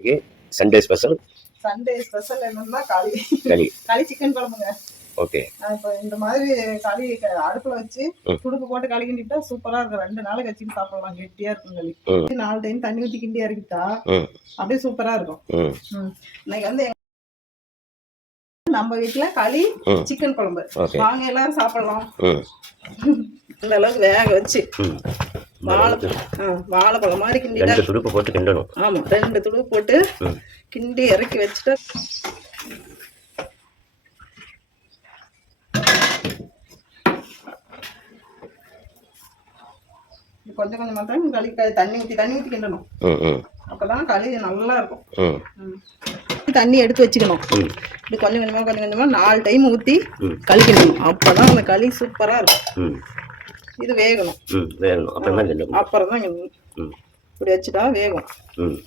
இன்னைக்கு Sunday special Sunday special என்னன்னா களி. களி. களி சிக்கன் குழம்புங்க. ஓகே இப்போ இந்த மாதிரி களி அடுப்புல வச்சு. துடுப்பு போட்டு களி கிண்டிட்டா சூப்பரா இருக்கும். ரெண்டு நாளைக்கு வச்சுட்டு சாப்பிடலாம். கெட்டியா இருக்கும் களி. நாலு டைம் தண்ணி ஊத்தி கிண்டி இறக்கிட்டா அப்படியே சூப்பரா இருக்கும். இன்னைக்கு வந்து நம்ம வீட்டுல களி. சிக்கன் குழம்பு. வாங்க எல்லாரும் சாப்பிடலாம். இந்த அளவுக்கு வேக வச்சு. வாழைப்பழம். மாதிரி கிண்டிட்டா ரெண்டு துடுப்பு போட்டு கிண்டணும். ஆமா ரெண்டு துடுப்பு போட்டு கிண்டி இறக்கி வச்சுட்டு கொஞ்சம் கொஞ்சமா தான் களி தண்ணி ஊற்றி தண்ணி ஊற்றி கிண்டணும். அப்பதான் களி நல்லா இருக்கும். தண்ணி எடுத்து வச்சுக்கணும். இப்படி கொஞ்சம் கொஞ்சமா கொஞ்சம் கொஞ்சமா நாலு டைம் ஊற்றி ம். களி கிண்டணும் அப்பதான் அந்த களி சூப்பரா இருக்கும். இது வேகணும். ம் வேகணும். அப்புறம் தான் அப்புறம் தான் ம். இப்படி வச்சுட்டா வேகும். ம்.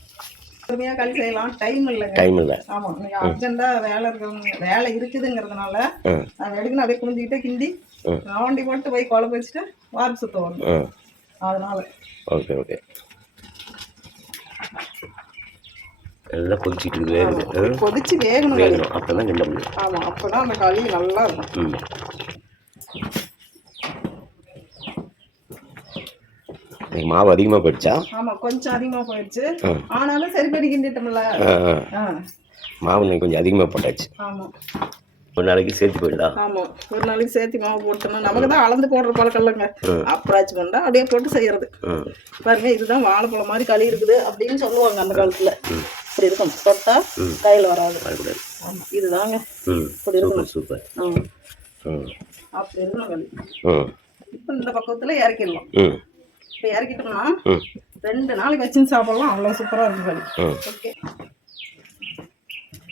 பொறுமையாக களி செய்யலாம். டைம் இல்லைங்க. டைம் இல்லை. ஆமா நீங்க அர்ஜென்ட்டா வேலை இருக்கிறவங்க வேலை இருக்குதுங்கிறதுனால ம் நான் எடுக்கணும் அப்படியே குனிஞ்சிக்கிட்டே கிண்டி ம். நவண்டி போட்டு போய் குழம்பு வச்சுட்டு வாரி சுத்தம் வரணும். ம் அதனால. Okay okay. எல்லாம் கொதிச்சிட்டு இருக்குது வேகுது ம் கொதிச்சு வேகணும். வேகணும். அப்போ தான் கிண்ட முடியும். ஆமா அப்பதான் அந்த களி நல்லா இருக்கும். இன்னைக்கு மாவு அதிகமாக போயிடுச்சா? ஆமா கொஞ்சம் அதிகமா போயிடுச்சு. ஆனாலும் சரி பண்ணி கிண்டிட்டோம்ல மாவு இன்னைக்கு கொஞ்சம் அதிகமாக போட்டாச்சு. ஆமா. ஒரு நாளைக்கு சேர்த்து போயிடுதா ஆமா ஒரு நாளைக்கு சேர்த்து மாவு போட்டோம்னா நமக்கு தான் அளந்து போடுற பழக்கம் இல்லைங்க. அப்புறாச்சு பண்ணா அப்படியே போட்டு செய்யறது. பாருங்க இதுதான் வாழைப்பழம் மாதிரி களி இருக்குது அப்படின்னு சொல்லுவாங்க அந்த காலத்துல. இப்படி இருக்கும். தொட்டா. கையில் வராது. வரக்கூடாது. ஆமா இதுதாங்க. ம். இப்படி இருக்கணும். Super super. ம். ம் அப்படி இருக்கணும் களி. ம் இப்போ இந்த பக்கத்துல இறக்கிடலாம். இப்போ இறக்கிட்டோம்னா ரெண்டு நாளைக்கு வச்சுன்னு சாப்பிடலாம். அவ்வளோ சூப்பரா இருக்கும் களி ம் ஓகே.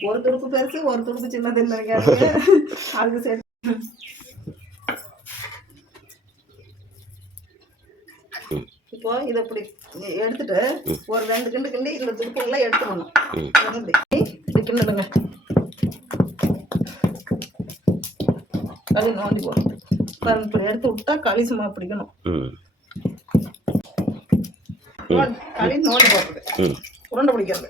ஒரு துடுப்பு பெருசு ஒரு துடுப்பு சின்னதுன்னு இருக்காது அதுக்கு சரி. இப்போ இதை இப்படி எடுத்துட்டு ஒரு ரெண்டு கிண்டு கிண்டி இந்த துடுப்புலாம் எடுத்துக்கணும். இப்படி கிண்டுடுங்க. களி நோண்டி பாருங்க இப்படி எடுத்து விட்டா களி சும்மா பிடிக்கணும். ம் நோண்டி- களி நோண்டி போடுறது ம் உருண்டை பிடிக்கிறது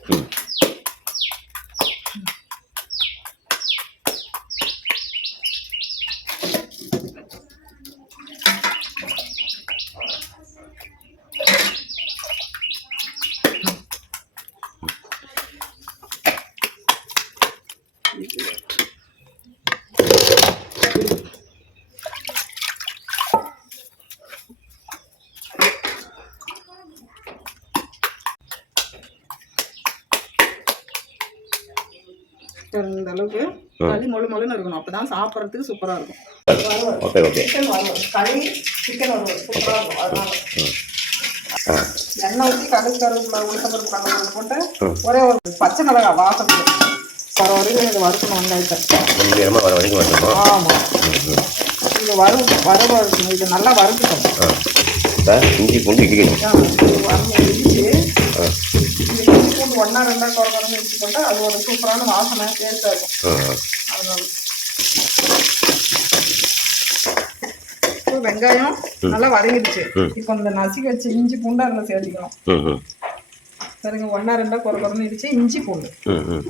இந்த அளவுக்கு களி மொழு மொழுன்னு இருக்கணும். அப்பதான் சாப்பிட்றதுக்கு சூப்பரா இருக்கும். ஓகே ஓகே களி சிக்கன் வறுவல் சூப்பரா இருக்கும். அதனால எண்ணெய் ஊற்றி கடுகு கருவேப்பிலை உளுத்தப்பருப்பு கடலை போட்டு ஒரே ஒரு பச்சை மிளகா வாசத்துக்கு வர வரைக்கும் இது வறுக்கணும் வெங்காயத்தை வர வரைக்கும் வரணுமா? ஆமாம் இது வறு வறுவ இருக்கணும் இது நல்லா இப்போ இஞ்சி பூண்டு இடிக்கணும். வறுத்து இடிச்சு பூண்டு ஒன்றா ரெண்டா குறை குறைன்னு இடிச்சு போட்டால் அது ஒரு சூப்பரான வாசனை டேஸ்ட்டாக இருக்கும் அதனால வெங்காயம் நல்லா வதங்கிடுச்சு. இப்போ இந்த நசுக்கி வச்சு இஞ்சி பூண்டு அதில் சேர்த்திக்கணும் சரிங்க ஒன்றா ரெண்டா குறை குறைன்னு இடிச்சு இஞ்சி பூண்டு. ம் ம்.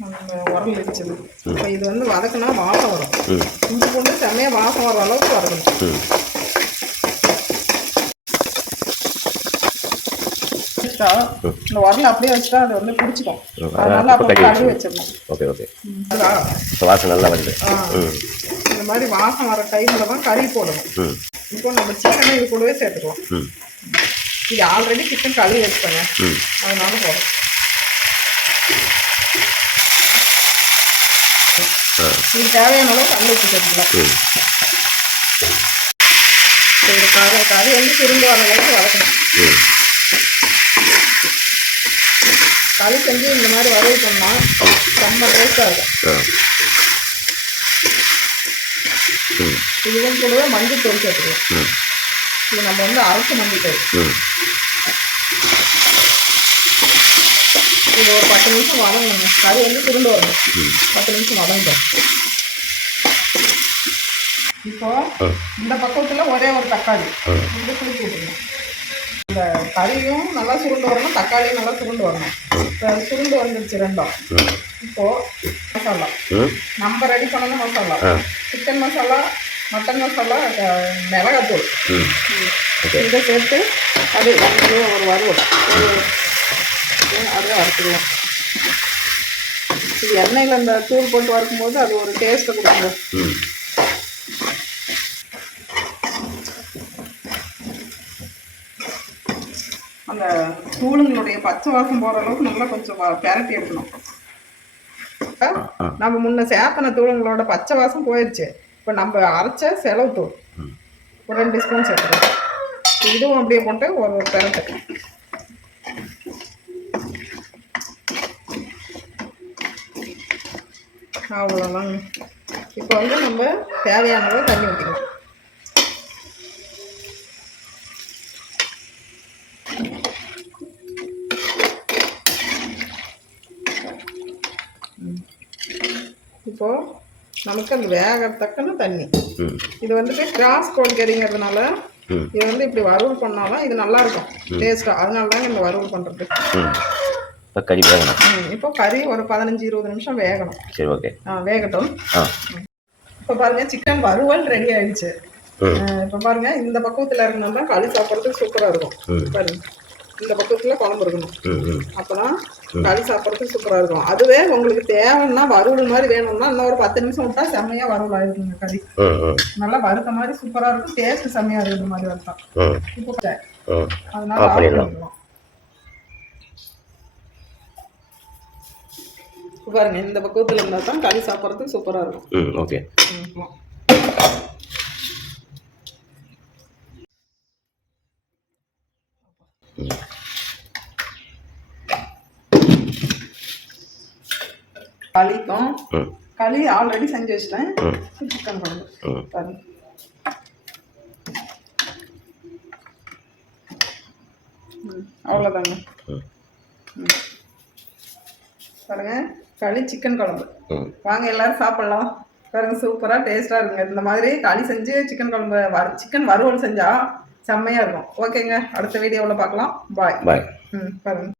நம்ம உரல் இடிச்சது. இப்போ இது வந்து வதக்குனா வாசம் வரும். இஞ்சி பூண்டு செம்மையாக வாசம் வர அளவுக்கு வதக்கணும். வச்சுட்டா இந்த உரல் அப்படியே வச்சுட்டா அது வந்து பிடிச்சிக்கும். ம், அதனால அப்போ அப்போ கழுவி கழுவி வச்சிடணும். Okay okay. வாசம் நல்லா வருது. இந்த மாதிரி வாசம் வர டைமில் தான் கறி போடணும். இப்போ நம்ம சிக்கனை இது கூடவே சேர்த்துக்கலாம். இது ஆல்ரெடி சிக்கன் கழுவி வச்சுக்கோங்க ம். அதனால போதும். இது தேவையான அளவு கல் வச்சு சேர்த்துக்கலாம். கறி வந்து திரும்ப வர அளவுக்கு வதக்கணும் ம் களி செஞ்சு இந்த மாதிரி வறுவல் பண்ணால் செம்ம டேஸ்ட்டாக இருக்கும். இதுவும் கூடவே மஞ்சள் தூள் சேர்த்துக்கலாம். இது நம்ம வந்து அரைச்ச மஞ்சள் தூள். இது ஒரு பத்து நிமிஷம் வதங்கணுங்க கறி வந்து திரும்ப வரணும் ம். பத்து நிமிஷம் வதங்கிட்டோம் இப்போ இந்த பக்கத்தில் ஒரே ஒரு தக்காளி. ஆ. இது குளிக்க விட்டுருணும் அந்த கறியும் நல்லா சுருண்டு வரணும் தக்காளியும் நல்லா சுருண்டு வரணும். இப்போ சுருண்டு வந்துருச்சு ரெண்டும். இப்போ மசாலா. நம்ம ரெடி பண்ணணும் மசாலா. சிக்கன் மசாலா மட்டன் மசாலா மிளகாத்தூள். இதை சேர்த்து அது ஒரு வறுவல். அதை வறுத்துக்கலாம். இது எண்ணெயில் அந்த தூள் போட்டு வறுக்கும்போது அது ஒரு டேஸ்ட்டை கொடுக்குங்க அந்த தூளுங்களுடைய பச்சை வாசம் போகிற அளவுக்கு நல்லா கொஞ்சம் பெரட்டி எடுக்கணும். நம்ம முன்ன சேப்பன தூளுங்களோட பச்சை வாசம் போயிடுச்சு இப்போ நம்ம அரைச்ச செலவு தூள். ஒரு ரெண்டு ஸ்பூன் சேர்த்துக்கலாம் இதுவும் அப்படியே போட்டு ஒரு ஒரு பெரட்டு அவ்வளோதாங்க இப்போ வந்து நம்ம தேவையான அளவு தண்ணி ஊற்றிக்கலாம் இப்போ நமக்கு அந்த வேகத்தக்கன தண்ணி. இது வந்துட்டு கிராஸ் கோழி கறிங்கிறதுனால ம். இது வந்து இப்படி வறுவல் பண்ணாலும் இது நல்லா இருக்கும் டேஸ்ட்டாக அதனால தாங்க இந்த வறுவல் பண்ணுறது இப்போ கறி வேகணும். இப்போ கறி ஒரு பதினஞ்சு இருபது நிமிஷம் வேகணும். சரி ஓகே. ஆ வேகட்டும். இப்போ பாருங்க சிக்கன் வறுவல் ரெடி ஆயிடுச்சு. இப்போ பாருங்க இந்த பக்குவத்தில் இருந்தால் களி சாப்பிட்றதுக்கு சூப்பராக இருக்கும். பாருங்க. இந்த பக்குவத்தில் குழம்பு இருக்கணும். அப்பதான் களி சாப்பிட்றதுக்கு சூப்பராக இருக்கும். அதுவே உங்களுக்கு தேவைன்னா வறுவல் மாதிரி வேணும்னா இன்னும் ஒரு பத்து நிமிஷம் விட்டா செம்மையாக வறுவல் ஆயிருக்குங்க ம் நல்லா வறுத்த மாதிரி சூப்பராக இருக்கும். டேஸ்ட் செம்மையாக இருக்கும் இந்த மாதிரி வறுத்தா. ம் இப்போ அதனால பாருங்க இந்த பக்குவத்தில் இருந்தால் தான் களி சாப்பிட்றதுக்கு சூப்பராக இருக்கும். ஓகே. களிக்கும் களி ஆல்ரெடி செஞ்சு வச்சிட்டேன். சிக்கன் குழம்பு பாருங்க ம், அவ்வளோதாங்க. பாருங்க களி சிக்கன் குழம்பு. வாங்க எல்லாரும் சாப்பிடலாம். பாருங்க சூப்பராக டேஸ்ட்டாக இருக்குங்க. இந்த மாதிரி களி செஞ்சு சிக்கன் குழம்பு வறு சிக்கன் வறுவல் செஞ்சா செம்மையாக இருக்கும். ஓகேங்க அடுத்த வீடியோவில் பார்க்கலாம். பாய் பாய் ம் பாருங்க.